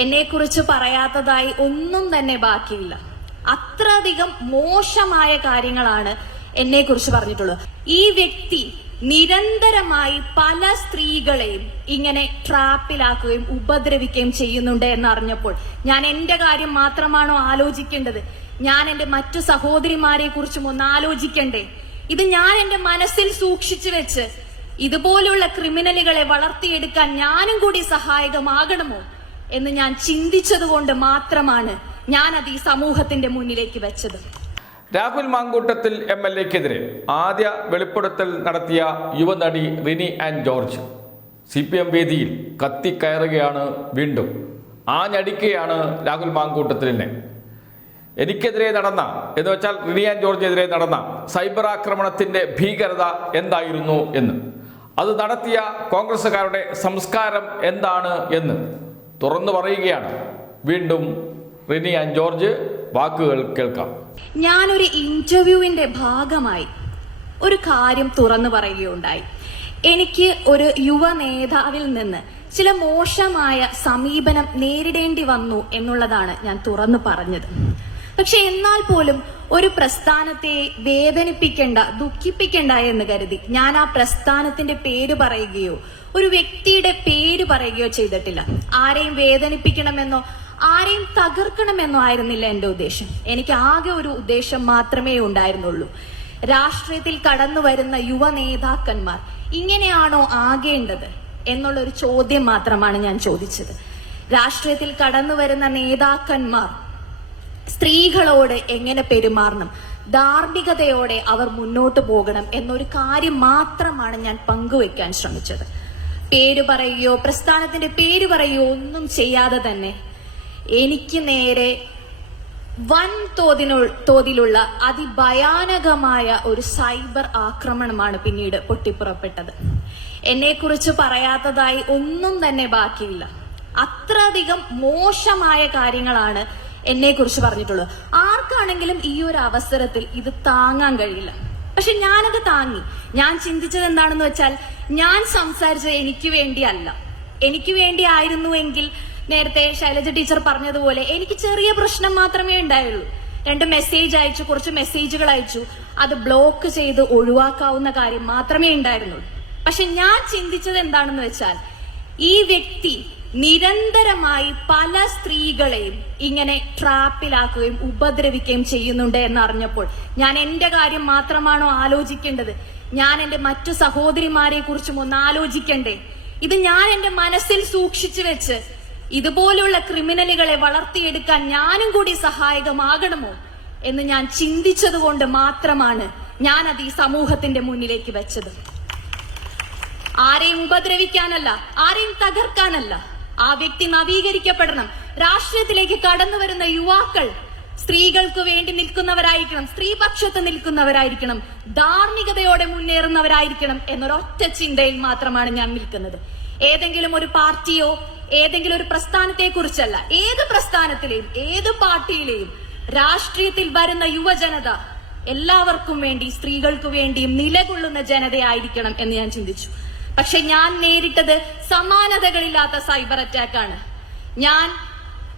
എന്നെക്കുറിച്ച് പറയാത്തതായി ഒന്നും തന്നെ ബാക്കിയില്ല. അത്രയധികം മോശമായ കാര്യങ്ങളാണ് എന്നെക്കുറിച്ച് പറഞ്ഞിട്ടുള്ളത്. ഈ വ്യക്തി നിരന്തരമായി പല സ്ത്രീകളെയും ഇങ്ങനെ ട്രാപ്പിലാക്കുകയും ഉപദ്രവിക്കുകയും ചെയ്യുന്നുണ്ട് എന്നറിഞ്ഞപ്പോൾ ഞാൻ എന്റെ കാര്യം മാത്രമാണോ ആലോചിക്കേണ്ടത്? ഞാൻ എന്റെ മറ്റു സഹോദരിമാരെ കുറിച്ചും ഒന്ന് ആലോചിക്കണ്ടേ? ഇത് ഞാൻ എന്റെ മനസ്സിൽ സൂക്ഷിച്ചു വെച്ച് ഇതുപോലുള്ള ക്രിമിനലുകളെ വളർത്തിയെടുക്കാൻ ഞാനും കൂടി സഹായകമാകണമോ എന്ന് ഞാൻ ചിന്തിച്ചതുകൊണ്ട് മാത്രമാണ് ഞാൻ അത് ഈ സമൂഹത്തിന്റെ മുന്നിലേക്ക് വെച്ചത്. രാഹുൽ മാങ്കൂട്ടത്തിൽ MLA-ക്കെതിരെ ആദ്യ വെളിപ്പെടുത്തൽ നടത്തിയ യുവനടി റിനി ആൻഡ് ജോർജ് CPM വേദിയിൽ കത്തിക്കയറുകയാണ്. വീണ്ടും ആഞ്ഞടിക്കുകയാണ് രാഹുൽ മാങ്കൂട്ടത്തിലിനെ. എനിക്കെതിരെ നടന്ന എന്ന് വെച്ചാൽ റിനി ആൻഡ് ജോർജിനെതിരെ നടന്ന സൈബർ ആക്രമണത്തിന്റെ ഭീകരത എന്തായിരുന്നു എന്ന്, അത് നടത്തിയ കോൺഗ്രസുകാരുടെ സംസ്കാരം എന്താണ് എന്ന് തുറന്നു പറയുകയാണ് വീണ്ടും റിനി ആൻഡ് ജോർജ്. വാക്കുകൾ കേൾക്കാം. ഞാനൊരു ഇന്റർവ്യൂവിന്റെ ഭാഗമായി ഒരു കാര്യം തുറന്നു പറയുകയുണ്ടായി. എനിക്ക് ഒരു യുവ നേതാവിൽ നിന്ന് ചില മോശമായ സമീപനം നേരിടേണ്ടി വന്നു എന്നുള്ളതാണ് ഞാൻ തുറന്നു പറഞ്ഞത്. പക്ഷെ എന്നാൽ പോലും ഒരു പ്രസ്ഥാനത്തെ വേദനിപ്പിക്കേണ്ട, ദുഃഖിപ്പിക്കേണ്ട എന്ന് കരുതി ഞാൻ ആ പ്രസ്ഥാനത്തിന്റെ പേര് പറയുകയോ ഒരു വ്യക്തിയുടെ പേര് പറയുകയോ ചെയ്തിട്ടില്ല. ആരെയും വേദനിപ്പിക്കണമെന്നോ ആരെയും തകർക്കണമെന്നോ ആയിരുന്നില്ല എന്റെ ഉദ്ദേശം. എനിക്ക് ആകെ ഒരു ഉദ്ദേശം മാത്രമേ ഉണ്ടായിരുന്നുള്ളൂ. രാഷ്ട്രീയത്തിൽ കടന്നു വരുന്ന യുവ നേതാക്കന്മാർ ഇങ്ങനെയാണോ ആകേണ്ടത് എന്നുള്ളൊരു ചോദ്യം മാത്രമാണ് ഞാൻ ചോദിച്ചത്. രാഷ്ട്രീയത്തിൽ കടന്നു വരുന്ന നേതാക്കന്മാർ സ്ത്രീകളോട് എങ്ങനെ പെരുമാറണം, ധാർമ്മികതയോടെ അവർ മുന്നോട്ട് പോകണം എന്നൊരു കാര്യം മാത്രമാണ് ഞാൻ പങ്കുവെക്കാൻ ശ്രമിച്ചത്. പേര് പറയുകയോ പ്രസ്ഥാനത്തിന്റെ പേര് പറയുകയോ ഒന്നും ചെയ്യാതെ തന്നെ എനിക്ക് നേരെ വൻ തോതിലുള്ള അതിഭയാനകമായ ഒരു സൈബർ ആക്രമണമാണ് പിന്നീട് പൊട്ടിപ്പുറപ്പെട്ടത്. എന്നെക്കുറിച്ച് പറയാത്തതായി ഒന്നും തന്നെ ബാക്കിയില്ല. അത്രയധികം മോശമായ കാര്യങ്ങളാണ് എന്നെക്കുറിച്ച് പറഞ്ഞിട്ടുള്ളത്. ആർക്കാണെങ്കിലും ഈ ഒരു അവസരത്തിൽ ഇത് താങ്ങാൻ കഴിയില്ല. പക്ഷെ ഞാനത് താങ്ങി. ഞാൻ ചിന്തിച്ചത് എന്താണെന്ന് വെച്ചാൽ, ഞാൻ സംസാരിച്ചത് എനിക്ക് വേണ്ടിയല്ല. എനിക്ക് വേണ്ടി ആയിരുന്നുവെങ്കിൽ നേരത്തെ ശൈലജ ടീച്ചർ പറഞ്ഞതുപോലെ എനിക്ക് ചെറിയ പ്രശ്നം മാത്രമേ ഉണ്ടായുള്ളൂ. 2 മെസ്സേജ് അയച്ചു, കുറച്ച് മെസ്സേജുകൾ അയച്ചു, അത് ബ്ലോക്ക് ചെയ്ത് ഒഴിവാക്കാവുന്ന കാര്യം മാത്രമേ ഉണ്ടായിരുന്നുള്ളൂ. പക്ഷെ ഞാൻ ചിന്തിച്ചത് എന്താണെന്ന് വെച്ചാൽ, ഈ വ്യക്തി നിരന്തരമായി പല സ്ത്രീകളെയും ഇങ്ങനെ ട്രാപ്പിലാക്കുകയും ഉപദ്രവിക്കുകയും ചെയ്യുന്നുണ്ട് എന്നറിഞ്ഞപ്പോൾ ഞാൻ എന്റെ കാര്യം മാത്രമാണോ ആലോചിക്കേണ്ടത്? ഞാൻ എന്റെ മറ്റു സഹോദരിമാരെ കുറിച്ചും ഒന്ന് ആലോചിക്കണ്ടേ? ഇത് ഞാൻ എന്റെ മനസ്സിൽ സൂക്ഷിച്ചു വെച്ച് ഇതുപോലുള്ള ക്രിമിനലുകളെ വളർത്തിയെടുക്കാൻ ഞാനും കൂടി സഹായകമാകണമോ എന്ന് ഞാൻ ചിന്തിച്ചതുകൊണ്ട് മാത്രമാണ് ഞാൻ അത് ഈ സമൂഹത്തിന്റെ മുന്നിലേക്ക് വെച്ചത്. ആരെയും ഉപദ്രവിക്കാനല്ല, ആരെയും തകർക്കാനല്ല. ആ വ്യക്തി നവീകരിക്കപ്പെടണം. രാഷ്ട്രീയത്തിലേക്ക് കടന്നു വരുന്ന യുവാക്കൾ സ്ത്രീകൾക്ക് വേണ്ടി നിൽക്കുന്നവരായിരിക്കണം, സ്ത്രീപക്ഷത്ത് നിൽക്കുന്നവരായിരിക്കണം, ധാർമ്മികതയോടെ മുന്നേറുന്നവരായിരിക്കണം എന്നൊരൊറ്റ ചിന്തയിൽ മാത്രമാണ് ഞാൻ നിൽക്കുന്നത്. ഏതെങ്കിലും ഒരു പാർട്ടിയോ ഏതെങ്കിലും ഒരു പ്രസ്ഥാനത്തെ കുറിച്ചല്ല. ഏത് പ്രസ്ഥാനത്തിലെയും ഏത് പാർട്ടിയിലെയും രാഷ്ട്രീയത്തിൽ വരുന്ന യുവജനത എല്ലാവർക്കും വേണ്ടി, സ്ത്രീകൾക്ക് വേണ്ടിയും നിലകൊള്ളുന്ന ജനതയായിരിക്കണം എന്ന് ഞാൻ ചിന്തിച്ചു. പക്ഷെ ഞാൻ നേരിട്ടത് സമാനതകളില്ലാത്ത സൈബർ അറ്റാക്കാണ്. ഞാൻ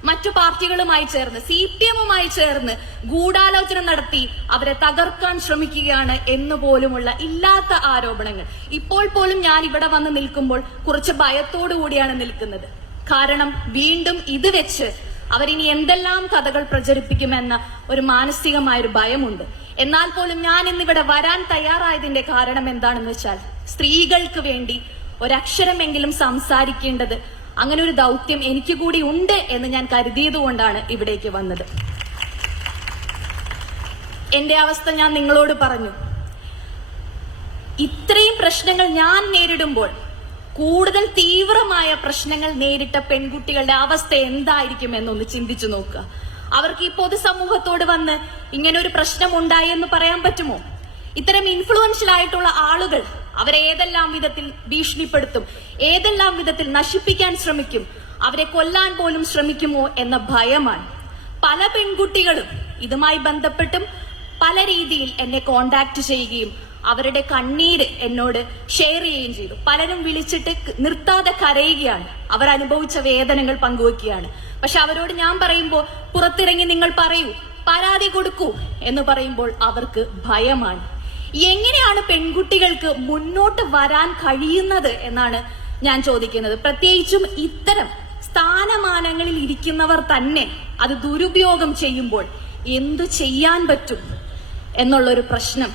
മറ്റു പാർട്ടികളുമായി ചേർന്ന്, CPM-മായി ചേർന്ന് ഗൂഢാലോചന നടത്തി അവരെ തകർക്കാൻ ശ്രമിക്കുകയാണ് എന്നുപോലുമുള്ള ഇല്ലാത്ത ആരോപണങ്ങൾ. ഇപ്പോൾ പോലും ഞാൻ ഇവിടെ വന്ന് നിൽക്കുമ്പോൾ കുറച്ച് ഭയത്തോടു കൂടിയാണ് നിൽക്കുന്നത്. കാരണം വീണ്ടും ഇത് വെച്ച് അവരിനി എന്തെല്ലാം കഥകൾ പ്രചരിപ്പിക്കുമെന്ന ഒരു മാനസികമായൊരു ഭയമുണ്ട്. എന്നാൽ പോലും ഞാൻ ഇന്നിവിടെ വരാൻ തയ്യാറായതിന്റെ കാരണം എന്താണെന്ന് വെച്ചാൽ, സ്ത്രീകൾക്ക് വേണ്ടി ഒരക്ഷരമെങ്കിലും സംസാരിക്കേണ്ടത്, അങ്ങനെ ഒരു ദൗത്യം എനിക്ക് കൂടി ഉണ്ട് എന്ന് ഞാൻ കരുതിയതുകൊണ്ടാണ് ഇവിടേക്ക് വന്നത്. എന്റെ അവസ്ഥ ഞാൻ നിങ്ങളോട് പറഞ്ഞു. ഇത്രയും പ്രശ്നങ്ങൾ ഞാൻ നേരിടുമ്പോൾ കൂടുതൽ തീവ്രമായ പ്രശ്നങ്ങൾ നേരിട്ട പെൺകുട്ടികളുടെ അവസ്ഥ എന്തായിരിക്കും എന്നൊന്ന് ചിന്തിച്ചു നോക്കുക. അവർക്ക് ഈ പൊതുസമൂഹത്തോട് വന്ന് ഇങ്ങനെ ഒരു പ്രശ്നം ഉണ്ടായി എന്ന് പറയാൻ പറ്റുമോ? ഇത്തരം ഇൻഫ്ലുവൻഷ്യൽ ആയിട്ടുള്ള ആളുകൾ അവരെ ഏതെല്ലാം വിധത്തിൽ ഭീഷണിപ്പെടുത്തും, ഏതെല്ലാം വിധത്തിൽ നശിപ്പിക്കാൻ ശ്രമിക്കും, അവരെ കൊല്ലാൻ പോലും ശ്രമിക്കുമോ എന്ന ഭയമാണ്. പല പെൺകുട്ടികളും ഇതുമായി ബന്ധപ്പെട്ടും പല രീതിയിൽ എന്നെ കോണ്ടാക്ട് ചെയ്യുകയും അവരുടെ കണ്ണീര് എന്നോട് ഷെയർ ചെയ്യുകയും ചെയ്തു. പലരും വിളിച്ചിട്ട് നിർത്താതെ കരയുകയാണ്, അവർ അനുഭവിച്ച വേദനകൾ പങ്കുവെക്കുകയാണ്. പക്ഷെ അവരോട് ഞാൻ പറയുമ്പോൾ പുറത്തിറങ്ങി നിങ്ങൾ പറയൂ, പരാതി കൊടുക്കൂ എന്ന് പറയുമ്പോൾ അവർക്ക് ഭയമാണ്. എങ്ങനെയാണ് പെൺകുട്ടികൾക്ക് മുന്നോട്ട് വരാൻ കഴിയുന്നത് എന്നാണ് ഞാൻ ചോദിക്കുന്നത്. പ്രത്യേകിച്ചും ഇത്തരം സ്ഥാനമാനങ്ങളിൽ ഇരിക്കുന്നവർ തന്നെ അത് ദുരുപയോഗം ചെയ്യുമ്പോൾ എന്തു ചെയ്യാൻ പറ്റും എന്നുള്ളൊരു പ്രശ്നം